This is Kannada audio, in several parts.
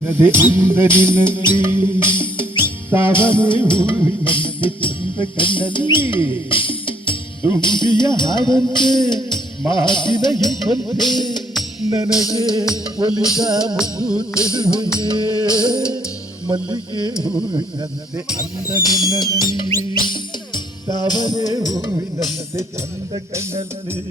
ಅಂದರಿನಲ್ಲಿ ತಾವನೇ ಹೂವಿನಂತೆ ಚಂದ ಕಣ್ಣಲ್ಲಿ ದುಂಬಿಯ ಹಾಡಂತೆ ಮಾತಿನ ಇಬ್ಬಂತೆ ನನಗೆ ಒಲಿದ ಮುದ್ದು ಚೆಲುವೆಯೇ ಮಲ್ಲಿಗೆ ಹೂವಿನಂತೆ ಅಂದರಿನಲ್ಲಿ ತಾವನೇ ಹೂವಿನಂತೆ ಚಂದ ಕಣ್ಣಲ್ಲಿ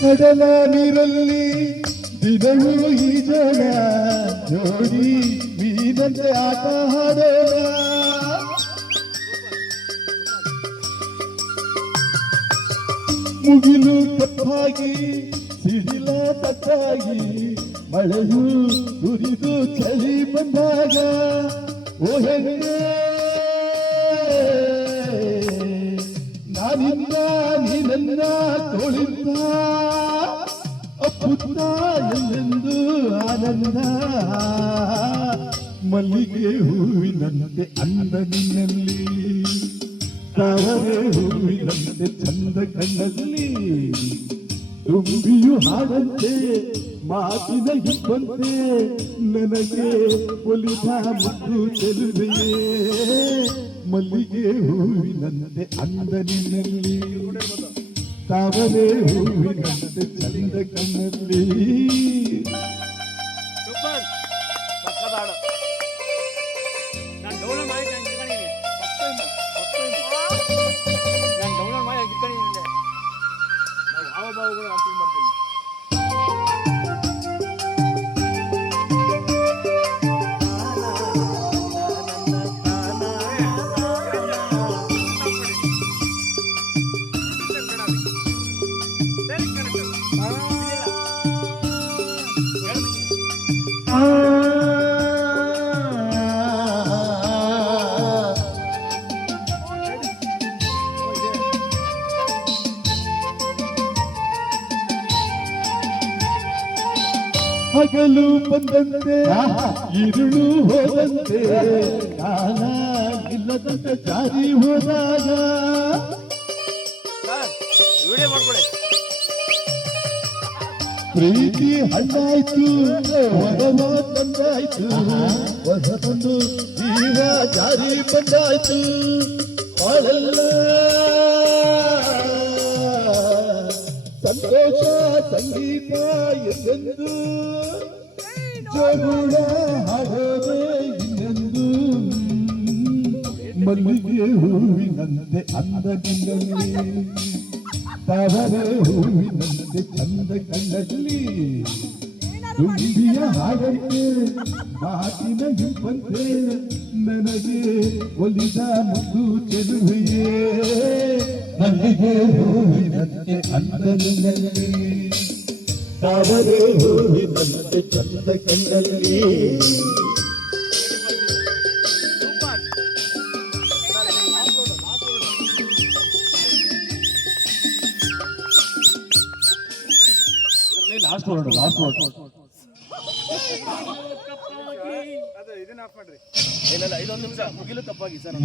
ಕಡಲ ನೀರಲ್ಲಿ ದಿನವೂ ಈಜೋಣ ಜೋಡಿ ಮೀನಂತೆ ಆಟ ಆಡೋಣ ಮುಗಿಲು ಕಪ್ಪಾಗಿ ಸಿಡಿಲ ತಟ್ಟಾಗಿ ಮಳೆಯು ಸುರಿದು ಚಳಿ ಬಂದಾಗ ಓ ಹೆಣ್ಣೆ ನಾನಿನ್ನ ನೀನನ್ನ ತೋಳಿದ್ದ ಅಪ್ಪುತ್ತ ಎಲ್ಲೆಂದು ಆನಂದ ಮಲ್ಲಿಗೆ ಹೂವಿನಂತೆ ಅಂದನಿನಲ್ಲಿ ತಾವರೆ ಹೂವಿನಂತೆ ಚಂದ ಕಣ್ಣಲ್ಲಿ ದುಂಬಿಯು ಹಾಡಂತೆ ಮಾತಿನ ಇಬ್ಬಂತೆ ನನಗೆ ಒಲಿದ ಮುದ್ದು ಚೆಲುವೆಯೇ ಮಲ್ಲಿಗೆ ಹೂವಿನಂತೆ ಅಂದನಿನಲ್ಲಿ ತಾವರೆ ಹೂವಿನಂತೆ ಚಂದ ಕಣ್ಣಲ್ಲಿ ಹಗಲು ಬಂದಂತೆ ഇരുಳು ಹೋದಂತೆ ಕಾಲ ಇಲ್ಲದಂತೆ ಜಾರಿ ಹೋದಾಗ ಪ್ರೀತಿ ಹಣ್ಣಾಯ್ತು ಒಡವ ತಂದಾಯ್ತು ಹೊಸದೊಂದು ಜೀವ ಜಾರಿ ಬಂದಾಯ್ತು ಬಾಳೆಲ್ಲ ಸಂತೋಷ ಸಂಗೀತ ಎಂದೆಂದು ಜಗುಳ ಹಾಡೋದೇ ಇನ್ನೆಂದು ಮಲ್ಲಿಗೆ ಹೂವಿನಂತೆ ಅಂದನಿನಲ್ಲಿ ತಾವರೆ ಹೂವಿನಂತೆ ಚಂದ ಕಣ್ಣಲ್ಲಿ ದುಂಬಿಯ ಹಾಡಂತೆ ಮಾತಿನ ಇಬ್ಬಂತೆ ನನಗೆ ಒಲಿದ ಮುದ್ದು ಚೆಲುವೆಯೇ ಮಲ್ಲಿಗೆ ಹೂವಿನಂತೆ ಅಂದನಿನಲ್ಲಿ ತಾವರೆ ಹೂವಿನಂತೆ ಚಂದ ಕಣ್ಣಲ್ಲಿ ಲಾಸ್ಟ್ ವರ್ಡ್ ಇದನ್ನ ಆಫ್ ಮಾಡ್ರಿ. ಇಲ್ಲ ಇದೊಂದು ನಿಮಿಷ ಮುಗಿಲು ತಪ್ಪಾಗಿ ಸರ್.